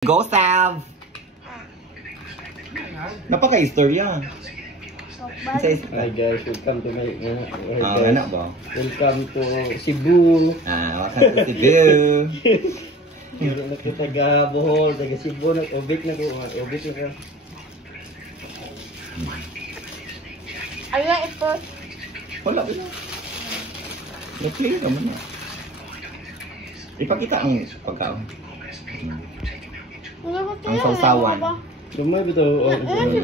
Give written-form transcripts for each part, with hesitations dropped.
Go, Sav! Napaka-istorya. Hi guys, welcome to my anak ba? Welcome to Cebu. Welcome to Cebu. Meron na ko taga Bohol, taga Cebu na ubik na ko. Ano ito? Wala ba? Na-clear naman na. Ipakita ang pagkaon. Ang sausawan. Lumay ba ito?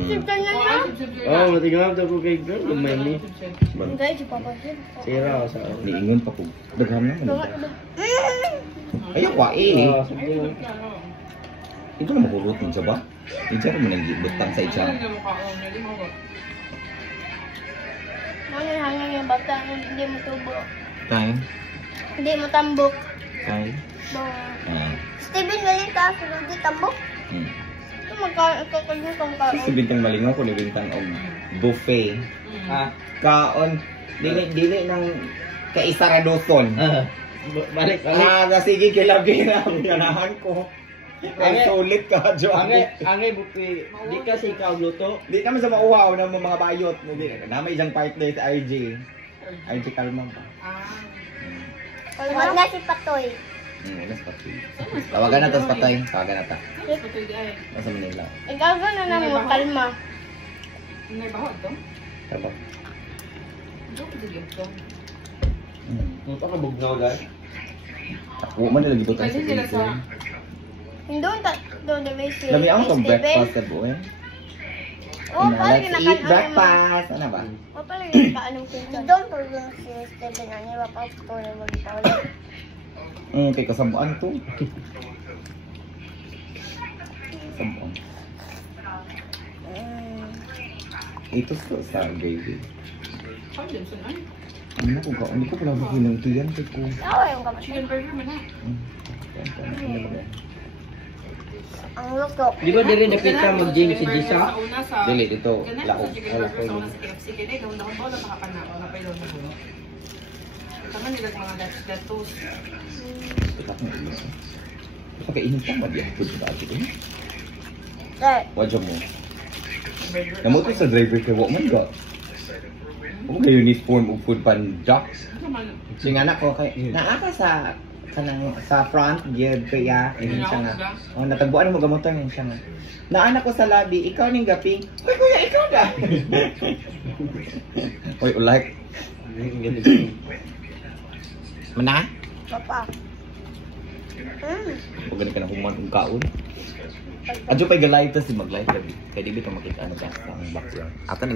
Sip ka niya na? Oo, matigam ito ko kay girl. Lumay ni. Hindi, si Papa Sip. Sira ako sa Niingon pa ko. Daghan naman. Ayaw kwa Ito na makulutin siya ba? Ija mo nang butang sa ija. Hanggang yung bata, hindi mo tubo. Tayo? Hindi mo tambok. Tayo? Steven, galing ka. Sunod di tambok. Ito magkakaroon kang kaon. Sa bintang malingaw ko ni bintang og buffet. Kaon dili ng kaisaradoson. Balik. Sige kilabi na ang ganahan ko. Ang sulit ka, Jo. Angay bupi. Di kasi ikaw luto. Di naman sa mauhaw ng mga bayot. Namay isang partner sa IG. IG Kalma ba? Wala na si Patoy. Wala sa Patoy. Tawagan na to sa Patoy. Tawagan na ta. Nasa Manila. Ikaw na na mo, kalma. Taba. Luto ka bugnaw guys. Huwag man nila gibutan sa piso. Hindi, doon na may si Labi ako sa Steven. breakfast sa buhay. Oo, pala Let's eat breakfast. Ano ba? Oo, pala kinakaanong pinto. Doon po yung si Steven. Ano yung wapa ko na mag-paulit. Kay kasabuan to. Kasabuan. Ito sa gravy. Ano ko ka? Hindi ko pala makinang ito yan. Oo, yung kamay. Chicken burger man ha. Ang luto. Di ba dili nakita mag-gym si Jisa? Dili, dito. Laok. Laok. Sa una sa KFC kaya eh, gawin akong bola makapanaw na pa yun na bulo. Tama nila mga datos. Pagkainin ka ba diyan? Pwede ba ito? Sir. Wadyo mo. Namoto sa driver kay Walkman God. Huwag kayo uniform o food pan jocks. Yung anak ko, naaka sa front gear kaya yun siya nga. Natagbuan mo gamutan yun siya nga. Naanak ko sa labi, ikaw ning gapi. Uy kuya, ikaw na! Uy, ulike. Mana? Papa. Huwag ganun ka na human ang kaon. Adyo pa'y galay ito si mag-live gabi. Kaya di ba ito makita ano ka ang background.